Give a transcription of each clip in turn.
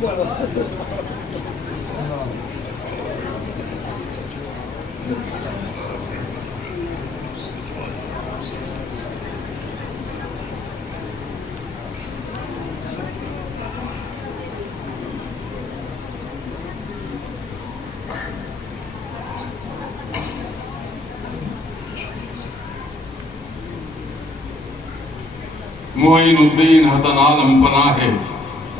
मोइनुद्दीन हसन आलम पनाहे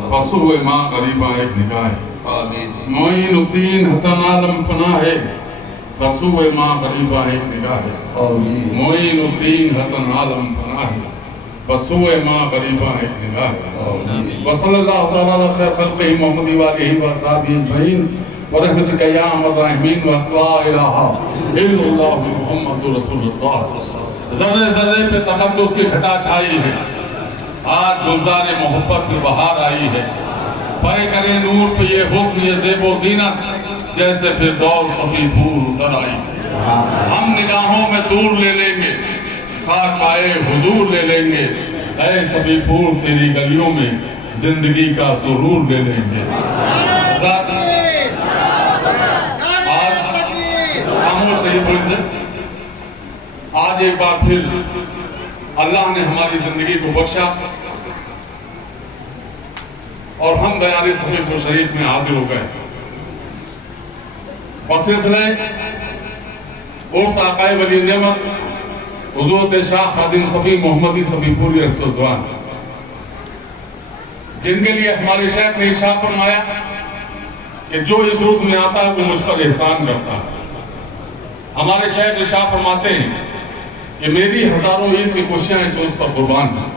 फसूए माँ गरीबा एक निगाह। मोइनुद्दीन हसन आलम पनाहे फसूए माँ गरीबा एक निगाह। मोइनुद्दीन हसन आलम पनाहे फसूए माँ गरीबा एक निगाह। वसल्लल्लाहु तआला अला खैर खल्क़िही मुहम्मद व आलिही व असहाबिही अजमईन व रहमतिका या अरहमर राहिमीन व ला इलाहा इल्लल्लाहु मुहम्मदुर रसूलुल्लाह। ज़र्रे ज़र्रे पे तक़द्दुस की घटा छाई है, आज गुलज़ार मोहब्बत में बहार आई है। पाए करे नूर पे ये हुस्न ये ज़ेबो ज़ीनत, जैसे फिरदौस सफ़ी फूल उतर आई। हम निगाहों में दूर ले लेंगे, खाक आए हुजूर ले लेंगे। ऐ सफ़ी फूल तेरी गलियों में जिंदगी का सुरूर ले लेंगे। आज खामोश ये बोलते, आज एक बार फिर अल्लाह ने हमारी जिंदगी को बख्शा और हम दयाली सफ़ीपुर शरीफ में हाजिर हो गए। बसिलसिले उर्स आकाए वली नेमत हुज़ूर शाह खादिम सफ़ी मोहम्मदी सफ़ीपुरी रहमतुल्लाह, जिनके लिए हमारे शेख ने इरशाद फरमाया कि जो इस उर्स में आता है वो मुझ पर एहसान करता है। हमारे शेख इरशाद फरमाते हैं कि मेरी हजारों ईद की खुशियां इस उर्स पर कुर्बान हैं।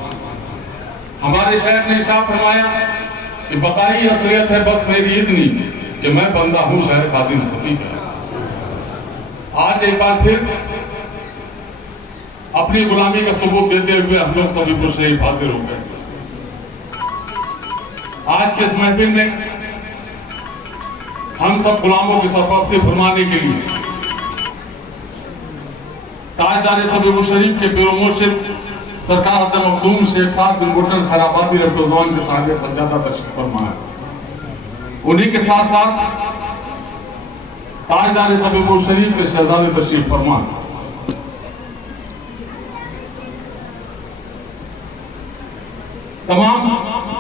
हमारे शेख ने इरशाद फरमाया कि बकाई असलियत है बस मेरी इतनी कि मैं बंदा हूं शेख खादिम सफ़ी का। आज एक बार फिर अपनी गुलामी का सबूत देते हुए हम लोग सफ़ीपुर शरीफ हाजिर हो गए। आज के इस महफिल में हम सब गुलामों की सरपरस्ती फरमाने के लिए ताजदार सफ़ीपुर शरीफ के पीर मुर्शिद सरकार हज़रत मखदूम शेख साद बिन बुटन खैराबादी रहमतुल्लाह के साथ सज्जादा तशरीफ फरमाया। उन्हीं के साथ साथ ताजदार सफ़ीपुर शरीफ के शहजादे तशरीफ फरमा। तमाम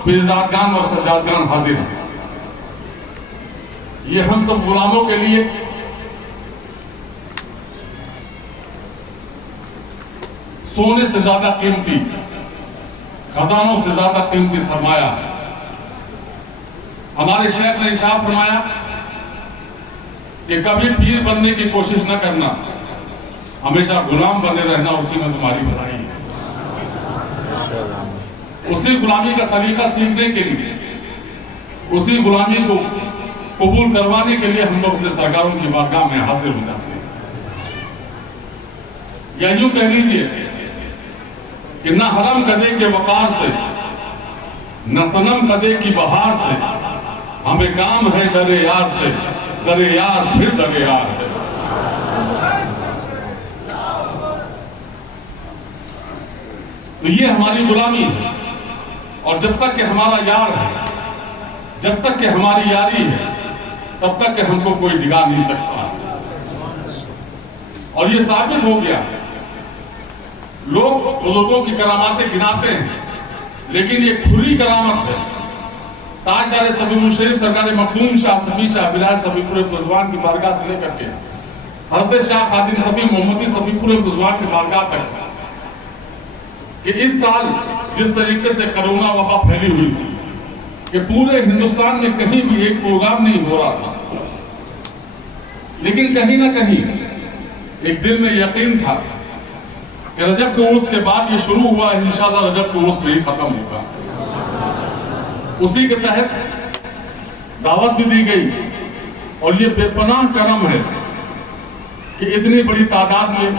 पीरजादगान और सज्जादगान हाजिर हैं। ये हम सब गुलामों के लिए सोने से ज्यादा कीमती, खजानों से ज्यादा कीमती सरमाया है। हमारे शेख ने इरशाद फरमाया कि कभी पीर बनने की कोशिश न करना, हमेशा गुलाम बने रहना, उसी में तुम्हारी भलाई है। उसी गुलामी का सलीका सीखने के लिए, उसी गुलामी को कबूल करवाने के लिए हम लोग अपने सरकारों की बारगाह में हाजिर हो जाते हैं। या यूं कह लीजिए कि न हरम कदे के वकार से, न सनम कदे की बहार से, हमें काम है दरे यार से, दरे यार फिर दरे यार है। तो ये हमारी गुलामी है, और जब तक कि हमारा यार है, जब तक कि हमारी यारी है, तब तक कि हमको कोई डिगा नहीं सकता। और ये साबित हो गया, लोग बुजुर्गों की करामातें गिनाते हैं, लेकिन ये खुली करामत है। ताजदार सफ़ीपुर शरीफ सरकार मखदूम शाह सफ़ी शाह बिलाल सफ़ीपुर बुज़वान की बारगाह से लेकर के हज़रत शाह खादिम सफ़ी मोहम्मदी सफ़ीपुर बुज़वान की बारगाह तक, कि इस साल जिस तरीके से कोरोना वबा फैली हुई थी कि पूरे हिंदुस्तान में कहीं भी एक प्रोग्राम नहीं हो रहा था, लेकिन कहीं ना कहीं एक दिल में यकीन था कि रजब के उर्स के बाद ये शुरू हुआ है, इंशाअल्लाह रजब के उर्स में ही खत्म होगा। उसी के तहत दावत भी दी गई, और ये बेपनाह करम है कि इतनी बड़ी तादाद में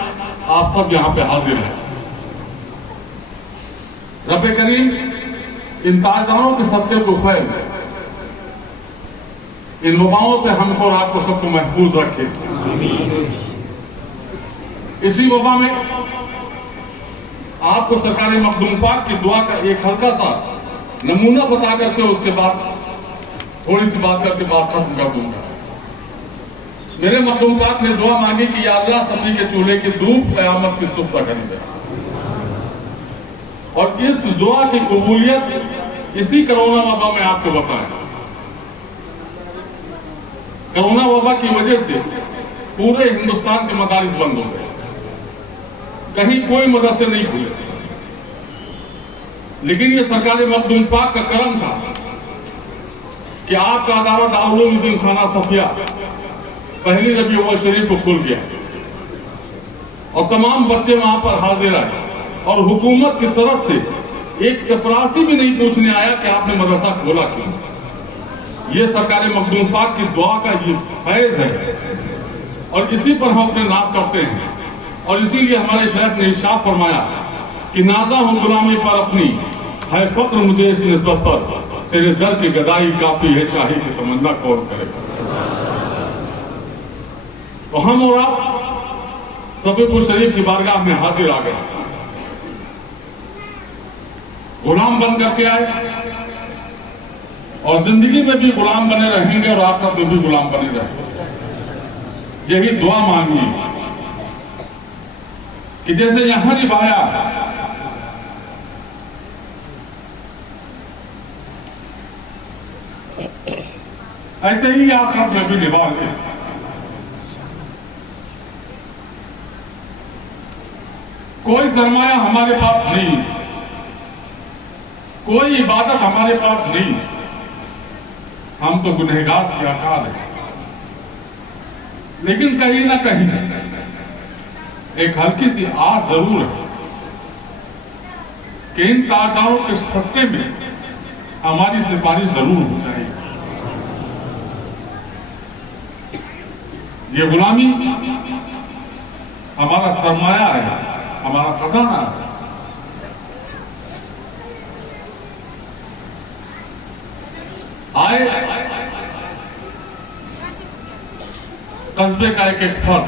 आप सब यहाँ पे हाजिर हैं। रब्बे करीम इन ताजदारों के सदक़े को खैर, इन वबाओं से हमको और आपको सबको महफूज रखे। इसी वबा में आपको सरकार मखदूम पाक की दुआ का एक हल्का सा नमूना बता करके उसके बाद थोड़ी सी बात करके बात खत्म कर दूंगा। मेरे मखदूम पाक ने दुआ मांगी कि या अल्लाह सभी के चूल्हे की धूप क़यामत की सुबह तक करी जाए, और इस दुआ की कबूलियत इसी कोरोना वबा में आपको बताएं। कोरोना वबा की वजह से पूरे हिंदुस्तान के मदारिस बंद हो गए, कहीं कोई मदरसे नहीं खुले, लेकिन ये सरकार मखदूम पाक का करम था कि आपका अदारा दारुल उलूम यतीमखाना सफिया पहली रबी अव्वल शरीफ को खुल गया और तमाम बच्चे वहां पर हाजिर आए, और हुकूमत की तरफ से एक चपरासी भी नहीं पूछने आया कि आपने मदरसा खोला क्यों। ये सरकार मखदूम पाक की दुआ का ये फैज है, और इसी पर हम अपने नाज करते हैं। और इसीलिए हमारे शेख ने इरशाद फरमाया कि नाजा हूं गुलामी पर अपनी, है फक्र मुझे इस निस्बत पर, तेरे दर की गदाई काफी है, शाही की तमन्ना कौन करे। तो हम और आप सफीपुर शरीफ की बारगाह में हाजिर आ गए, गुलाम बन करके आए, और जिंदगी में भी गुलाम बने रहेंगे और आखिरत में भी गुलाम बने रहेंगे। यही दुआ मांगी कि जैसे यहां निभाया ऐसे ही आखिरत में भी निभा ले। कोई सरमाया हमारे पास नहीं, कोई इबादत हमारे पास नहीं, हम तो गुनहगार सियाकार हैं, लेकिन कहीं ना कहीं एक हल्की सी आस जरूर है कि इन तादारों के सत्ते में हमारी सिफारिश जरूर हो जाएगी। ये गुलामी हमारा सरमाया है, हमारा खजाना है। आए कस्बे का एक एक फर्द,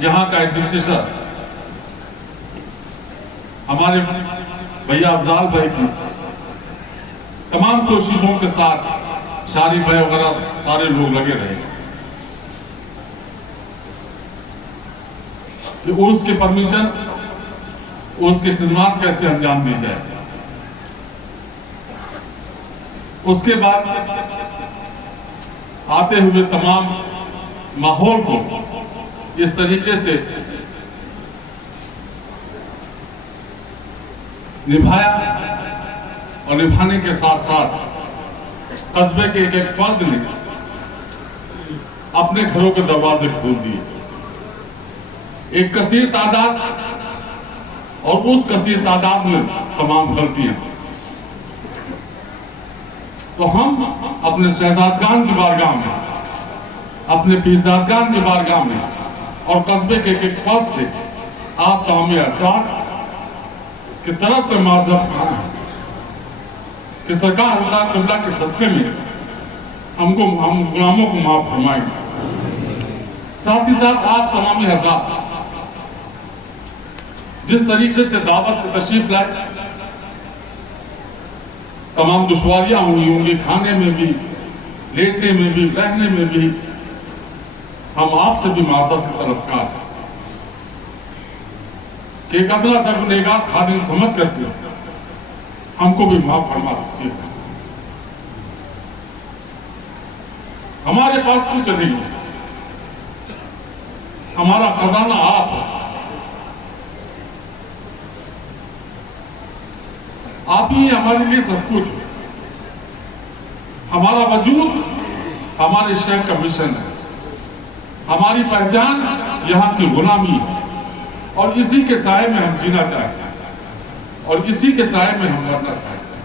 यहां का एडमिनिस्ट्रेटर, हमारे भैया अफजाल भाई की तमाम कोशिशों के साथ शारी भाई वगैरह सारे लोग लगे रहे कि उर्स की परमिशन, उर्स की खिदमत कैसे अंजाम दी जाए। उसके बाद आते हुए तमाम माहौल को इस तरीके से निभाया, और निभाने के साथ साथ कस्बे के एक एक फर्द ने अपने घरों के दरवाजे खोल दिए। एक कसीर तादाद, और उस कसीर तादाद में तमाम गलतियां। तो हम अपने शहजादगान की बारगाह में, अपने पीरजादगान की बारगाह में, और कस्बे के एक फर्ज से आप तमाम अफराद की तरफ से माजरत खाना है कि सरकार हज़रत क़िबला के सदक़े में हम गुलामों को माफ फरमाएंगे। साथ ही साथ आप तमाम हज़रात जिस तरीके से दावत की तशरीफ लाए, तमाम दुश्वारियां हुई होंगी, खाने में भी, लेटने में भी, रहने में भी, हम आपसे भी माजरत की तलबकार हैं कि एक अगला सा गुनहगार खादिम समझ करके हमको भी माफ फरमा दीजिए। हमारे पास कुछ नहीं है, हमारा खजाना आप है, आप ही हमारे लिए सब कुछ है। हमारा वजूद हमारे शहर का मिशन है, हमारी पहचान यहाँ की गुलामी है, और इसी के साए में हम जीना चाहते हैं, और इसी के साए में हम मरना चाहते हैं।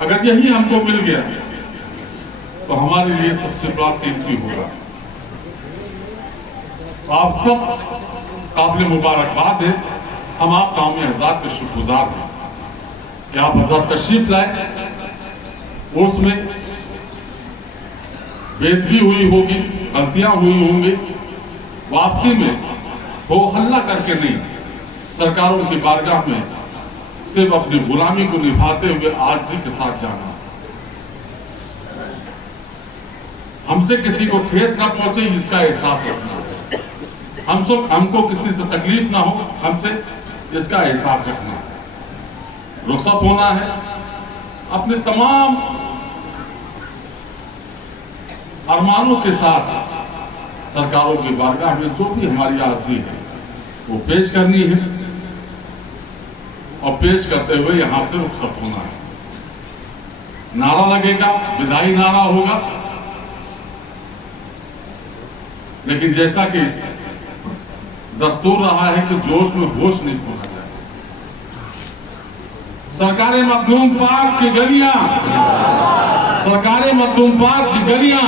अगर यही हमको मिल गया तो हमारे लिए सबसे बड़ा कीमती होगा। आप सब काबिल मुबारकबाद है, हम आप कामी हज़रात के शुक्रगुजार हैं कि आप हज़रात तशरीफ लाए। उसमें बेदबी हुई होगी, गलतियां हुई होंगी, वापसी में हो हल्ला करके नहीं, सरकारों की बारगाह में सिर्फ अपनी गुलामी को निभाते हुए आजिज़ी के साथ जाना। हमसे किसी को ठेस ना पहुंचे इसका एहसास रखना। हमको किसी से तकलीफ ना हो हमसे इसका एहसास रखना। रुखसत होना है अपने तमाम अरमानों के साथ सरकारों की बारगाह में जो भी हमारी आरज़ी है वो पेश करनी है और पेश करते हुए यहां से रुखसत होना है। नारा लगेगा, विदाई नारा होगा, लेकिन जैसा कि दस्तूर रहा है कि जोश में होश नहीं होना चाहिए। सरकारें मखदूम पार्क की गलियां, सरकारें मखदूम पार्क की गलियां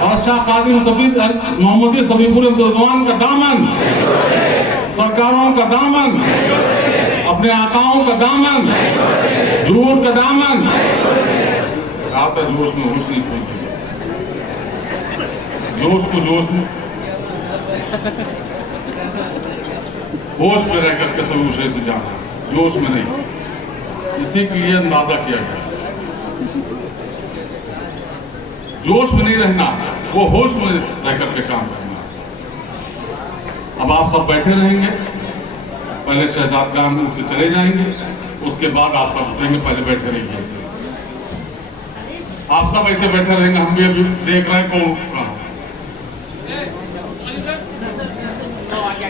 और शाह कादिम मोहम्मदी सफीपुर इंतज़ाम का दामन, सरकारों का दामन, अपने आकाओं का दामन, झूठ का दामन, रात जोश में होश नहीं पहुंची। जोश को जोश में, होश में रह करके सब उसे से जाना, जोश में नहीं। इसी के लिए अंदाजा किया गया जोश में नहीं रहना, वो होश में रह करके काम करना। अब आप सब बैठे रहेंगे, पहले शहजादगाह में उठ के चले जाएंगे, उसके बाद आप सब उठेंगे, पहले बैठे रहिए। आप सब ऐसे बैठे रहेंगे, हम भी अभी देख रहे हैं कौन उठ रहा है। आगे